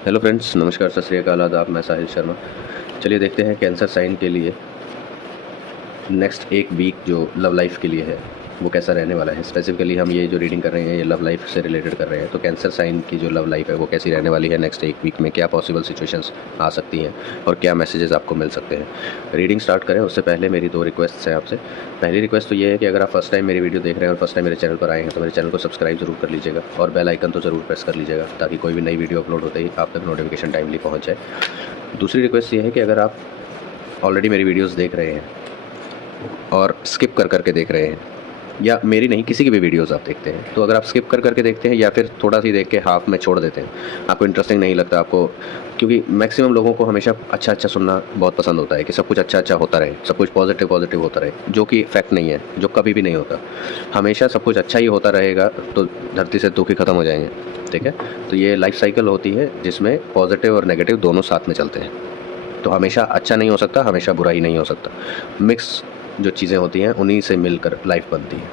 Hello friends, नमस्कार, सत श्री अकाल, आदाब। मैं साहिल शर्मा। चलिए देखते हैं कैंसर साइन के लिए नेक्स्ट एक वीक जो लव लाइफ के लिए है वो कैसा रहने वाला है। स्पेसिफिकली हम ये जो रीडिंग कर रहे हैं ये लव लाइफ से रिलेटेड कर रहे हैं। तो कैंसर साइन की जो लव लाइफ है वो कैसी रहने वाली है नेक्स्ट एक वीक में, क्या पॉसिबल सिचुएशंस आ सकती हैं और क्या मैसेजेस आपको मिल सकते हैं। रीडिंग स्टार्ट करें उससे पहले मेरी दो रिक्वेस्ट्स हैं आपसे। पहली रिक्वेस्ट तो ये है कि अगर आप फर्स्ट टाइम मेरी वीडियो देख रहे हैं और फर्स्ट टाइम मेरे चैनल पर आए हैं तो मेरे चैनल को सब्सक्राइब जरूर कर लीजिएगा और बेल आइकन तो ज़रूर प्रेस कर लीजिएगा ताकि कोई भी नई वीडियो अपलोड होते ही आप तक नोटिफिकेशन टाइमली पहुँच जाए। दूसरी रिक्वेस्ट ये है कि अगर आप ऑलरेडी मेरी वीडियोज़ देख रहे हैं और स्किप कर करके देख रहे हैं, या मेरी नहीं किसी की भी वीडियोस आप देखते हैं, तो अगर आप स्किप कर करके देखते हैं या फिर थोड़ा सी देख के हाफ में छोड़ देते हैं, आपको इंटरेस्टिंग नहीं लगता आपको, क्योंकि मैक्सिमम लोगों को हमेशा अच्छा अच्छा सुनना बहुत पसंद होता है कि सब कुछ अच्छा अच्छा होता रहे, सब कुछ पॉजिटिव पॉजिटिव होता रहे, जो कि फैक्ट नहीं है, जो कभी भी नहीं होता। हमेशा सब कुछ अच्छा ही होता रहेगा तो धरती से दुख ही ख़त्म हो जाएंगे। ठीक है, तो ये लाइफ साइकिल होती है जिसमें पॉजिटिव और नेगेटिव दोनों साथ में चलते हैं। तो हमेशा अच्छा नहीं हो सकता, हमेशा बुरा ही नहीं हो सकता। मिक्स जो चीज़ें होती हैं उन्हीं से मिलकर लाइफ बनती है।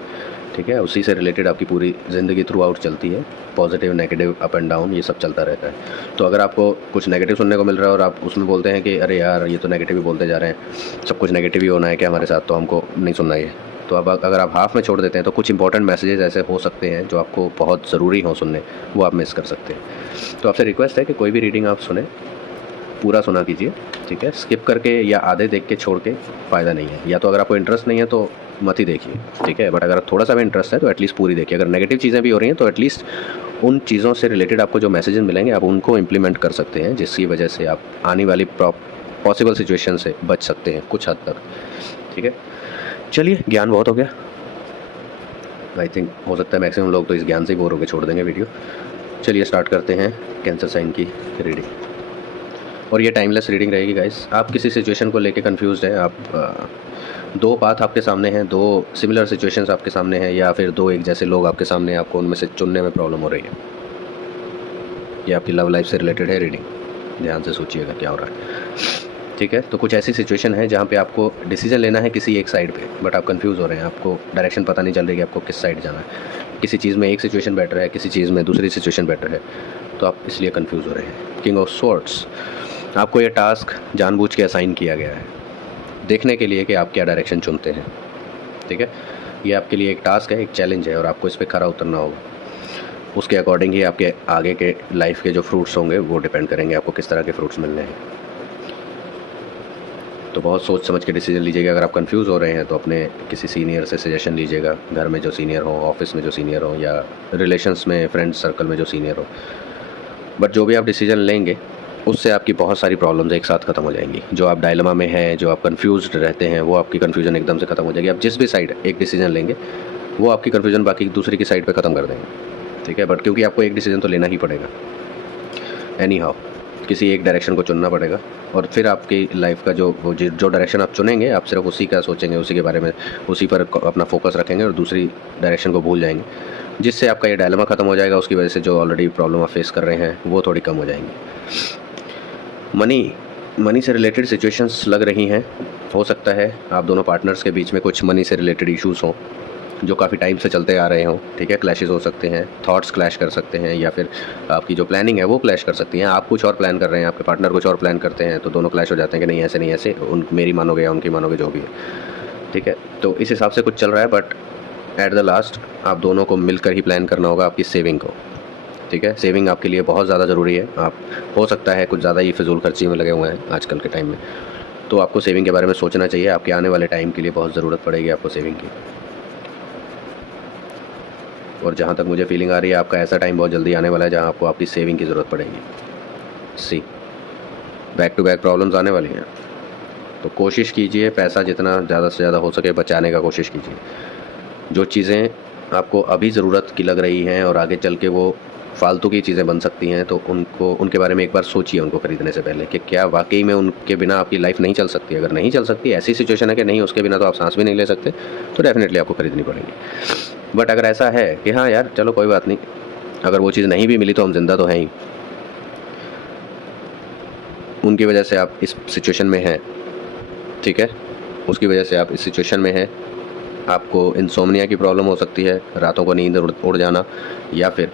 ठीक है, उसी से रिलेटेड आपकी पूरी ज़िंदगी थ्रू आउट चलती है। Positive negative up and down ये सब चलता रहता है। तो अगर आपको कुछ नेगेटिव सुनने को मिल रहा है और आप उसमें बोलते हैं कि अरे यार ये तो नेगेटिव ही बोलते जा रहे हैं, सब कुछ नेगेटिव ही होना है क्या हमारे साथ, तो हमको नहीं सुनना ये। तो अब अगर आप हाफ में छोड़ देते हैं तो कुछ इंपॉर्टेंट मैसेजेस ऐसे हो सकते हैं जो आपको बहुत ज़रूरी हो सुनने, वो आप मिस कर सकते हैं। तो आपसे रिक्वेस्ट है कि कोई भी रीडिंग आप सुने पूरा सुना कीजिए। ठीक है, स्किप करके या आधे देख के छोड़ के फ़ायदा नहीं है। या तो अगर आपको इंटरेस्ट नहीं है तो मत ही देखिए। ठीक है, बट अगर थोड़ा सा भी इंटरेस्ट है तो एटलीस्ट पूरी देखिए। अगर नेगेटिव चीज़ें भी हो रही हैं तो एटलीस्ट उन चीज़ों से रिलेटेड आपको जो मैसेजेस मिलेंगे आप उनको इम्प्लीमेंट कर सकते हैं, जिसकी वजह से आप आने वाली पॉसिबल सिचुएशन से बच सकते हैं कुछ हद तक। ठीक है, चलिए, ज्ञान बहुत हो गया। आई थिंक हो सकता है मैक्सिमम लोग तो इस ज्ञान से ही बोर होकर छोड़ देंगे वीडियो। चलिए स्टार्ट करते हैं कैंसर साइन की रीडिंग। और ये टाइमलेस रीडिंग रहेगी गाइस। आप किसी सिचुएशन को लेके कंफ्यूज्ड हैं, आप दो पाथ आपके सामने हैं, दो सिमिलर सिचुएशंस आपके सामने हैं, या फिर दो एक जैसे लोग आपके सामने हैं, आपको उनमें से चुनने में प्रॉब्लम हो रही है। ये आपकी लव लाइफ से रिलेटेड है रीडिंग, ध्यान से सोचिएगा क्या हो रहा है। ठीक है, तो कुछ ऐसी सिचुएशन है जहाँ पे आपको डिसीजन लेना है किसी एक साइड पे, बट आप कंफ्यूज हो रहे हैं, आपको डायरेक्शन पता नहीं चल रही कि आपको किस साइड जाना है। किसी चीज़ में एक सिचुएशन बेटर है, किसी चीज़ में दूसरी सिचुएशन बेटर है, तो आप इसलिए कंफ्यूज हो रहे हैं। किंग ऑफ स्वॉर्ड्स, आपको ये टास्क जानबूझ के असाइन किया गया है देखने के लिए कि आप क्या डायरेक्शन चुनते हैं। ठीक है, ये आपके लिए एक टास्क है, एक चैलेंज है और आपको इस पर खरा उतरना होगा। उसके अकॉर्डिंग ही आपके आगे के लाइफ के जो फ्रूट्स होंगे वो डिपेंड करेंगे आपको किस तरह के फ्रूट्स मिलने हैं। तो बहुत सोच समझ के डिसीजन लीजिएगा। अगर आप कंफ्यूज हो रहे हैं तो अपने किसी सीनियर से सजेशन लीजिएगा, घर में जो सीनियर हो, ऑफिस में जो सीनियर हो, या रिलेशंस में, फ्रेंड्स सर्कल में जो सीनियर हो। बट जो भी आप डिसीजन लेंगे उससे आपकी बहुत सारी प्रॉब्लम्स एक साथ ख़त्म हो जाएंगी। जो आप डायलेमा में हैं, जो आप कंफ्यूज्ड रहते हैं, वो आपकी कन्फ्यूजन एकदम से ख़त्म हो जाएगी। आप जिस भी साइड एक डिसीजन लेंगे वो आपकी कन्फ्यूजन बाकी दूसरी की साइड पे ख़त्म कर देंगे। ठीक है, बट क्योंकि आपको एक डिसीजन तो लेना ही पड़ेगा, एनी हाउ किसी एक डायरेक्शन को चुनना पड़ेगा। और फिर आपकी लाइफ का जो डायरेक्शन आप चुनेंगे आप सिर्फ उसी का सोचेंगे, उसी के बारे में, उसी पर अपना फोकस रखेंगे और दूसरी डायरेक्शन को भूल जाएंगे, जिससे आपका ये डायलेमा ख़त्म हो जाएगा। उसकी वजह से जो ऑलरेडी प्रॉब्लम आप फेस कर रहे हैं वो थोड़ी कम हो जाएंगी। मनी से रिलेटेड सिचुएशंस लग रही हैं। हो सकता है आप दोनों पार्टनर्स के बीच में कुछ मनी से रिलेटेड इश्यूज़ हों जो काफ़ी टाइम से चलते आ रहे हों। ठीक है, क्लैशेस हो सकते हैं, थॉट्स क्लैश कर सकते हैं, या फिर आपकी जो प्लानिंग है वो क्लैश कर सकती हैं। आप कुछ और प्लान कर रहे हैं, आपके पार्टनर कुछ और प्लान करते हैं, तो दोनों क्लैश हो जाते हैं कि नहीं ऐसे नहीं ऐसे, मेरी मानोगे या उनकी मानोगे, जो भी है। ठीक है, तो इस हिसाब से कुछ चल रहा है, बट एट द लास्ट आप दोनों को मिलकर ही प्लान करना होगा आपकी सेविंग को। ठीक है, सेविंग आपके लिए बहुत ज़्यादा ज़रूरी है। आप हो सकता है कुछ ज़्यादा ही फिजूल खर्ची में लगे हुए हैं आजकल के टाइम में, तो आपको सेविंग के बारे में सोचना चाहिए। आपके आने वाले टाइम के लिए बहुत ज़रूरत पड़ेगी आपको सेविंग की। और जहाँ तक मुझे फीलिंग आ रही है आपका ऐसा टाइम बहुत जल्दी आने वाला है जहाँ आपको आपकी सेविंग की ज़रूरत पड़ेगी। सी, बैक टू बैक प्रॉब्लम्स आने वाली हैं, तो कोशिश कीजिए पैसा जितना ज़्यादा से ज़्यादा हो सके बचाने का कोशिश कीजिए। जो चीज़ें आपको अभी ज़रूरत की लग रही हैं और आगे चल के वो फालतू की चीज़ें बन सकती हैं, तो उनके बारे में एक बार सोचिए उनको ख़रीदने से पहले कि क्या वाकई में उनके बिना आपकी लाइफ नहीं चल सकती। अगर नहीं चल सकती, ऐसी सिचुएशन है कि नहीं, उसके बिना तो आप सांस भी नहीं ले सकते, तो डेफिनेटली आपको ख़रीदनी पड़ेगी। बट अगर ऐसा है कि हाँ यार चलो कोई बात नहीं, अगर वो चीज़ नहीं भी मिली तो हम जिंदा तो हैं ही, उनकी वजह से आप इस सिचुएशन में हैं। ठीक है, उसकी वजह से आप इस सिचुएशन में हैं। आपको इंसोम्निया की प्रॉब्लम हो सकती है, रातों को नींद उड़ जाना, या फिर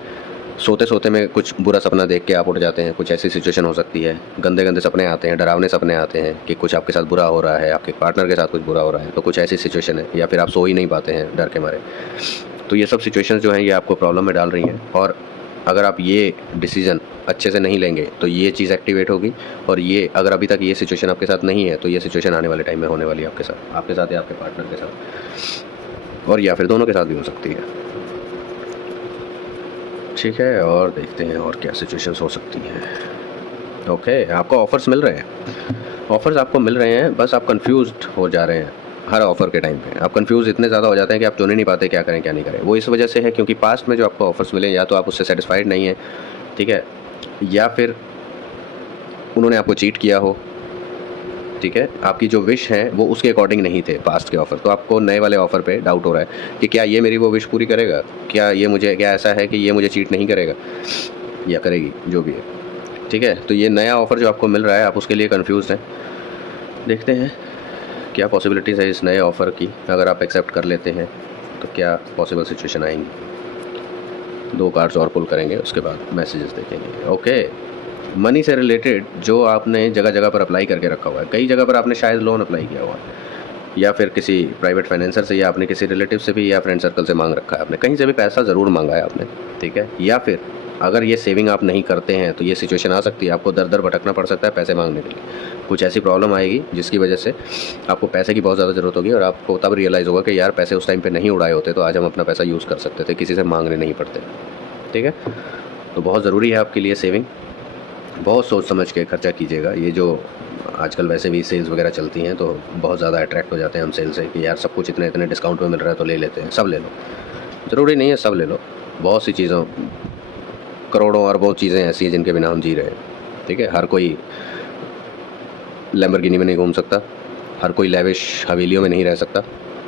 सोते सोते में कुछ बुरा सपना देख के आप उठ जाते हैं, कुछ ऐसी सिचुएशन हो सकती है। गंदे गंदे सपने आते हैं, डरावने सपने आते हैं कि कुछ आपके साथ बुरा हो रहा है, आपके पार्टनर के साथ कुछ बुरा हो रहा है, तो कुछ ऐसी सिचुएशन है। या फिर आप सो ही नहीं पाते हैं डर के मारे। तो ये सब सिचुएशंस जो हैं ये आपको प्रॉब्लम में डाल रही हैं। और अगर आप ये डिसीज़न अच्छे से नहीं लेंगे तो ये चीज़ एक्टिवेट होगी। और ये अगर अभी तक ये सिचुएशन आपके साथ नहीं है तो ये सिचुएशन आने वाले टाइम में होने वाली है आपके साथ या आपके पार्टनर के साथ, और या फिर दोनों के साथ भी हो सकती है। ठीक है, और देखते हैं और क्या सिचुएशंस हो सकती हैं। ओके, आपको ऑफ़र्स मिल रहे हैं, ऑफ़र्स आपको मिल रहे हैं, बस आप कंफ्यूज्ड हो जा रहे हैं। हर ऑफ़र के टाइम पे आप कंफ्यूज इतने ज़्यादा हो जाते हैं कि आप चुन ही नहीं पाते क्या करें क्या नहीं करें। वो इस वजह से है क्योंकि पास्ट में जो आपको ऑफ़र्स मिले या तो आप उससे सेटिस्फाइड नहीं हैं, ठीक है, या फिर उन्होंने आपको चीट किया हो, ठीक है, आपकी जो विश है वो उसके अकॉर्डिंग नहीं थे पास्ट के ऑफ़र। तो आपको नए वाले ऑफ़र पे डाउट हो रहा है कि क्या ये मेरी वो विश पूरी करेगा, क्या ऐसा है कि ये मुझे चीट नहीं करेगा या करेगी, जो भी है, ठीक है। तो ये नया ऑफ़र जो आपको मिल रहा है आप उसके लिए कन्फ्यूज़ हैं। देखते हैं क्या पॉसिबिलिटीज़ है इस नए ऑफ़र की। अगर आप एक्सेप्ट कर लेते हैं तो क्या पॉसिबल सिचुएशन आएंगी। 2 कार्ड्स और पुल करेंगे, उसके बाद मैसेजेस देखेंगे। ओके, मनी से रिलेटेड जो आपने जगह जगह पर अप्लाई करके रखा हुआ है, कई जगह पर आपने शायद लोन अप्लाई किया हुआ है, या फिर किसी प्राइवेट फाइनेंसर से, या आपने किसी रिलेटिव से भी, या फ्रेंड सर्कल से मांग रखा है आपने, कहीं से भी पैसा ज़रूर मांगा है आपने, ठीक है। या फिर अगर ये सेविंग आप नहीं करते हैं तो ये सिचुएशन आ सकती है, आपको दर दर भटकना पड़ सकता है पैसे मांगने के लिए। कुछ ऐसी प्रॉब्लम आएगी जिसकी वजह से आपको पैसे की बहुत ज़्यादा ज़रूरत होगी, और आपको तब रियलाइज़ होगा कि यार पैसे उस टाइम पे नहीं उड़ाए होते तो आज हम अपना पैसा यूज़ कर सकते थे, किसी से मांगने नहीं पड़ते, ठीक है। तो बहुत ज़रूरी है आपके लिए सेविंग। बहुत सोच समझ के खर्चा कीजिएगा। ये जो आजकल वैसे भी सेल्स वगैरह चलती हैं तो बहुत ज़्यादा अट्रैक्ट हो जाते हैं हम सेल से कि यार सब कुछ इतने इतने डिस्काउंट में मिल रहा है तो ले लेते हैं, सब ले लो। ज़रूरी नहीं है सब ले लो, बहुत सी चीज़ों, करोड़ों अरबों चीज़ें ऐसी हैं जिनके बिना हम जी रहे हैं, ठीक है। हर कोई लैम्बोर्गिनी में नहीं घूम सकता, हर कोई लैविश हवेलियों में नहीं रह सकता,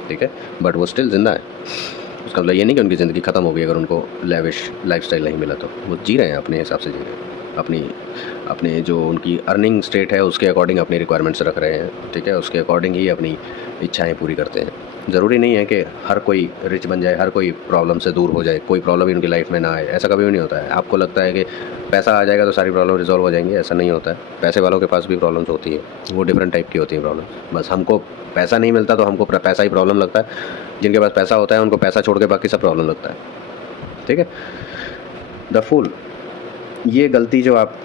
ठीक है, बट वो स्टिल ज़िंदा है। उसका मतलब ये नहीं कि उनकी ज़िंदगी ख़त्म हो गई अगर उनको लैविश लाइफस्टाइल नहीं मिला, तो वो जी रहे हैं अपने हिसाब से, जी रहे हैं अपने जो उनकी अर्निंग स्टेट है उसके अकॉर्डिंग अपनी रिक्वायरमेंट्स रख रहे हैं, ठीक है, उसके अकॉर्डिंग ही अपनी इच्छाएं पूरी करते हैं। ज़रूरी नहीं है कि हर कोई रिच बन जाए, हर कोई प्रॉब्लम से दूर हो जाए, कोई प्रॉब्लम ही उनकी लाइफ में ना आए, ऐसा कभी भी नहीं होता है। आपको लगता है कि पैसा आ जाएगा तो सारी प्रॉब्लम रिजॉल्व हो जाएंगी, ऐसा नहीं होता है। पैसे वालों के पास भी प्रॉब्लम्स होती है, वो डिफरेंट टाइप की होती हैं प्रॉब्लम। बस हमको पैसा नहीं मिलता तो हमको पैसा ही प्रॉब्लम लगता है, जिनके पास पैसा होता है उनको पैसा छोड़ के बाकी सब प्रॉब्लम लगता है, ठीक है। द फूल, ये गलती जो आप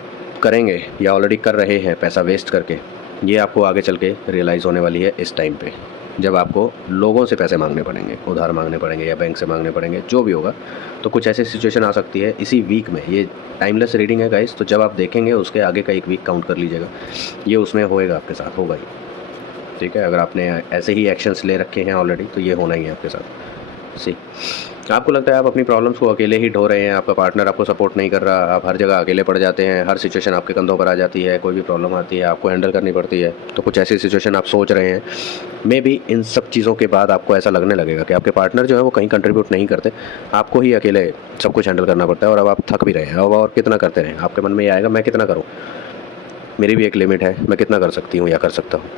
करेंगे या ऑलरेडी कर रहे हैं पैसा वेस्ट करके, ये आपको आगे चल के रियलाइज़ होने वाली है इस टाइम पे, जब आपको लोगों से पैसे मांगने पड़ेंगे, उधार मांगने पड़ेंगे या बैंक से मांगने पड़ेंगे, जो भी होगा। तो कुछ ऐसी सिचुएशन आ सकती है इसी वीक में। ये टाइमलेस रीडिंग है गाइस, तो जब आप देखेंगे उसके आगे का 1 वीक काउंट कर लीजिएगा, ये उसमें होएगा, आपके साथ होगा ही, ठीक है। अगर आपने ऐसे ही एक्शंस ले रखे हैं ऑलरेडी तो ये होना ही है आपके साथ। सी, आपको लगता है आप अपनी प्रॉब्लम्स को अकेले ही ढो रहे हैं, आपका पार्टनर आपको सपोर्ट नहीं कर रहा, आप हर जगह अकेले पड़ जाते हैं, हर सिचुएशन आपके कंधों पर आ जाती है, कोई भी प्रॉब्लम आती है आपको हैंडल करनी पड़ती है। तो कुछ ऐसी सिचुएशन आप सोच रहे हैं, मे बी इन सब चीज़ों के बाद आपको ऐसा लगने लगेगा कि आपके पार्टनर जो है वो कहीं कंट्रीब्यूट नहीं करते, आपको ही अकेले सब कुछ हैंडल करना पड़ता है, और अब आप थक भी रहे हैं। अब और कितना करते रहें, आपके मन में ये आएगा मैं कितना करूँ, मेरी भी एक लिमिट है, मैं कितना कर सकती हूँ या कर सकता हूँ,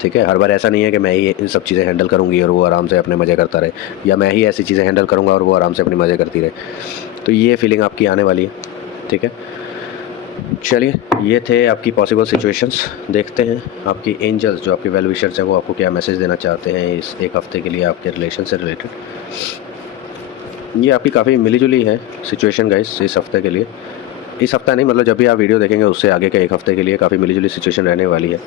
ठीक है। हर बार ऐसा नहीं है कि मैं ही इन सब चीज़ें हैंडल करूँगी और वो आराम से अपने मज़े करता रहे, या मैं ही ऐसी चीज़ें हैंडल करूँगा और वो आराम से अपने मज़े करती रहे। तो ये फीलिंग आपकी आने वाली है, ठीक है। चलिए, ये थे आपकी पॉसिबल सिचुएशंस। देखते हैं आपकी एंजल्स जो आपके वेल विशर्स हैं वो आपको क्या मैसेज देना चाहते हैं इस 1 हफ़्ते के लिए आपके रिलेशन से रिलेटेड। ये आपकी काफ़ी मिली-जुली है सिचुएशन गाइस इस हफ़्ते के लिए। इस हफ़्ता नहीं, मतलब जब भी आप वीडियो देखेंगे उससे आगे के 1 हफ़्ते के लिए काफ़ी मिली-जुली सिचुएशन रहने वाली है।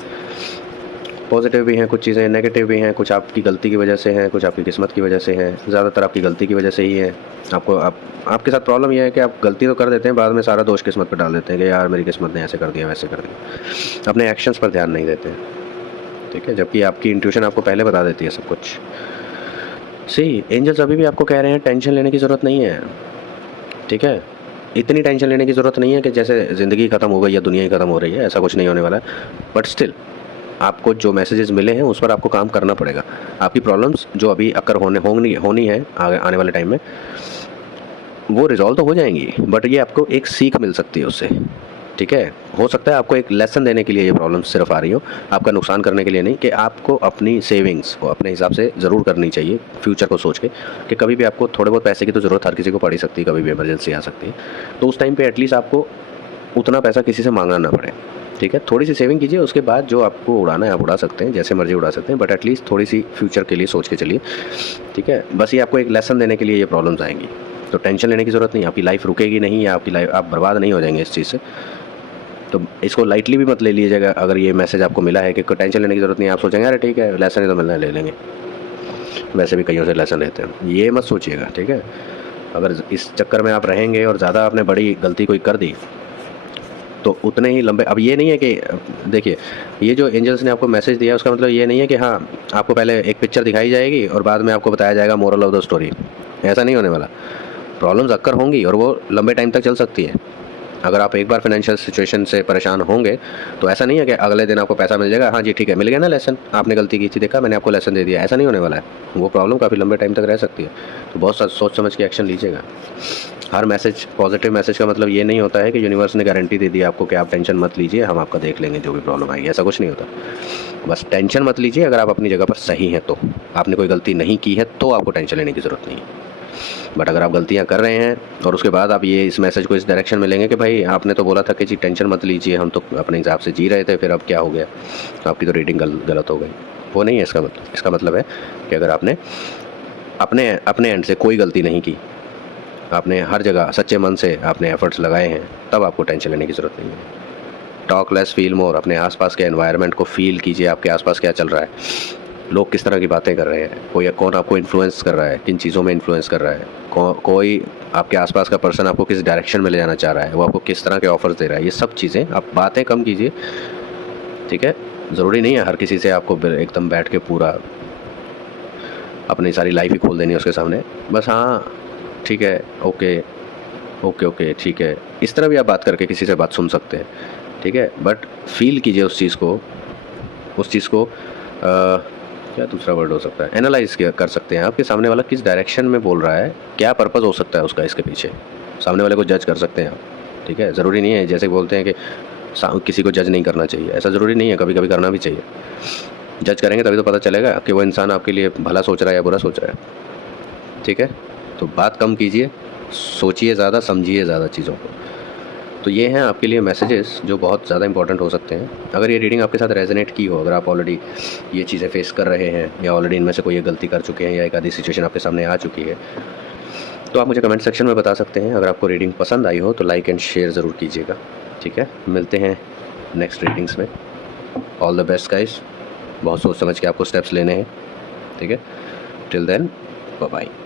पॉजिटिव भी हैं कुछ चीज़ें, नेगेटिव भी हैं, कुछ आपकी गलती की वजह से हैं, कुछ आपकी किस्मत की वजह से हैं। ज़्यादातर आपकी गलती की वजह से ही है। आपके साथ प्रॉब्लम ये है कि आप गलती तो कर देते हैं, बाद में सारा दोष किस्मत पर डाल देते हैं कि यार मेरी किस्मत ने ऐसे कर दिया वैसे कर दिया, अपने एक्शंस पर ध्यान नहीं देते हैं, ठीक है, जबकि आपकी इंट्यूशन आपको पहले बता देती है सब कुछ। सी, एंजल्स अभी भी आपको कह रहे हैं टेंशन लेने की ज़रूरत नहीं है, ठीक है। इतनी टेंशन लेने की ज़रूरत नहीं है कि जैसे ज़िंदगी ख़त्म हो गई या दुनिया ही ख़त्म हो रही है, ऐसा कुछ नहीं होने वाला है। बट स्टिल आपको जो मैसेजेस मिले हैं उस पर आपको काम करना पड़ेगा। आपकी प्रॉब्लम्स जो अभी अकर होनी है आने वाले टाइम में, वो रिजॉल्व तो हो जाएंगी, बट ये आपको एक सीख मिल सकती है उससे, ठीक है। हो सकता है आपको एक लेसन देने के लिए ये प्रॉब्लम सिर्फ आ रही हो, आपका नुकसान करने के लिए नहीं, कि आपको अपनी सेविंग्स को अपने हिसाब से ज़रूर करनी चाहिए फ्यूचर को सोच के, कि कभी भी आपको थोड़े बहुत पैसे की तो ज़रूरत हर किसी को पड़ ही सकती है, कभी भी इमरजेंसी आ सकती है। तो उस टाइम पे एटलीस्ट आपको उतना पैसा किसी से मांगना ना पड़े, ठीक है। थोड़ी सी सेविंग कीजिए, उसके बाद जो आपको उड़ाना है आप उड़ा सकते हैं, जैसे मर्जी उड़ा सकते हैं, बट एटलीस्ट थोड़ी सी फ्यूचर के लिए सोच के चलिए, ठीक है। बस ये आपको एक लेसन देने के लिए ये प्रॉब्लम्स आएंगी, तो टेंशन लेने की ज़रूरत नहीं, आपकी लाइफ रुकेगी नहीं, या आपकी लाइफ आप बर्बाद नहीं हो जाएंगे इस चीज़ से। तो इसको लाइटली भी मत ले लीजिएगा। अगर ये मैसेज आपको मिला है कि कोई टेंशन लेने की ज़रूरत नहीं, आप सोचेंगे अरे ठीक है लेसन ही तो मिलना है, ले लेंगे, वैसे भी कईयों से लेसन लेते हैं, ये मत सोचिएगा, ठीक है। अगर इस चक्कर में आप रहेंगे और ज़्यादा आपने बड़ी गलती कोई कर दी, तो उतने ही लंबे, अब ये नहीं है कि देखिए, ये जो एंजल्स ने आपको मैसेज दिया उसका मतलब ये नहीं है कि हाँ आपको पहले एक पिक्चर दिखाई जाएगी और बाद में आपको बताया जाएगा मोरल ऑफ द स्टोरी, ऐसा नहीं होने वाला। प्रॉब्लम्स अक्कर होंगी और वो लंबे टाइम तक चल सकती है। अगर आप एक बार फाइनेंशियल सिचुएशन से परेशान होंगे तो ऐसा नहीं है कि अगले दिन आपको पैसा मिल जाएगा, हाँ जी ठीक है मिल गया ना लेसन, आपने गलती की थी देखा मैंने आपको लेसन दे दिया, ऐसा नहीं होने वाला है। वो प्रॉब्लम काफ़ी लंबे टाइम तक रह सकती है। तो बहुत सोच समझ के एक्शन लीजिएगा। हर मैसेज, पॉजिटिव मैसेज का मतलब ये नहीं होता है कि यूनिवर्स ने गारंटी दे दी आपको कि आप टेंशन मत लीजिए, हम आपका देख लेंगे जो भी प्रॉब्लम आएगी, ऐसा कुछ नहीं होता। बस टेंशन मत लीजिए, अगर आप अपनी जगह पर सही हैं तो, आपने कोई गलती नहीं की है तो आपको टेंशन लेने की ज़रूरत नहीं है। बट अगर आप गलतियां कर रहे हैं और उसके बाद आप ये इस मैसेज को इस डायरेक्शन में लेंगे कि भाई आपने तो बोला था कि जी टेंशन मत लीजिए, हम तो अपने हिसाब से जी रहे थे, फिर अब क्या हो गया, आपकी तो रीडिंग गलत हो गई, वो नहीं है इसका मतलब। इसका मतलब है कि अगर आपने अपने एंड से कोई गलती नहीं की, आपने हर जगह सच्चे मन से आपने एफर्ट्स लगाए हैं, तब आपको टेंशन लेने की ज़रूरत नहीं है। टॉक लेस फील मोर, अपने आसपास के एनवायरनमेंट को फील कीजिए, आपके आसपास क्या चल रहा है, लोग किस तरह की बातें कर रहे हैं, कौन आपको इन्फ्लुएंस कर रहा है, किन चीज़ों में इन्फ्लुएंस कर रहा है, कोई आपके आसपास का पर्सन आपको किस डायरेक्शन में ले जाना चाह रहा है, वो आपको किस तरह के ऑफर्स दे रहा है, ये सब चीज़ें आप बातें कम कीजिए, ठीक है। ज़रूरी नहीं है हर किसी से आपको एकदम बैठ के पूरा अपनी सारी लाइफ ही खोल देनी है उसके सामने। बस हाँ ठीक है, ओके ओके ओके ठीक है, इस तरह भी आप बात करके किसी से बात सुन सकते हैं, ठीक है। बट फील कीजिए उस चीज़ को क्या दूसरा वर्ड हो सकता है, एनालाइज कर सकते हैं आप कि सामने वाला किस डायरेक्शन में बोल रहा है, क्या पर्पज़ हो सकता है उसका इसके पीछे, सामने वाले को जज कर सकते हैं आप, ठीक है। ज़रूरी नहीं है जैसे बोलते हैं कि किसी को जज नहीं करना चाहिए, ऐसा ज़रूरी नहीं है, कभी कभी करना भी चाहिए। जज करेंगे तभी तो पता चलेगा कि वो इंसान आपके लिए भला सोच रहा है या बुरा सोच रहा है, ठीक है। तो बात कम कीजिए, सोचिए ज़्यादा, समझिए ज़्यादा चीज़ों को। तो ये हैं आपके लिए मैसेजेस जो बहुत ज़्यादा इंपॉर्टेंट हो सकते हैं। अगर ये रीडिंग आपके साथ रेजोनेट की हो, अगर आप ऑलरेडी ये चीज़ें फेस कर रहे हैं या ऑलरेडी इनमें से कोई ये गलती कर चुके हैं या एक आधी सिचुएशन आपके सामने आ चुकी है, तो आप मुझे कमेंट सेक्शन में बता सकते हैं। अगर आपको रीडिंग पसंद आई हो तो लाइक एंड शेयर ज़रूर कीजिएगा, ठीक है। मिलते हैं नेक्स्ट रीडिंग्स में। ऑल द बेस्ट गाइस, बहुत सोच समझ के आपको स्टेप्स लेने हैं, ठीक है। Till then bye bye.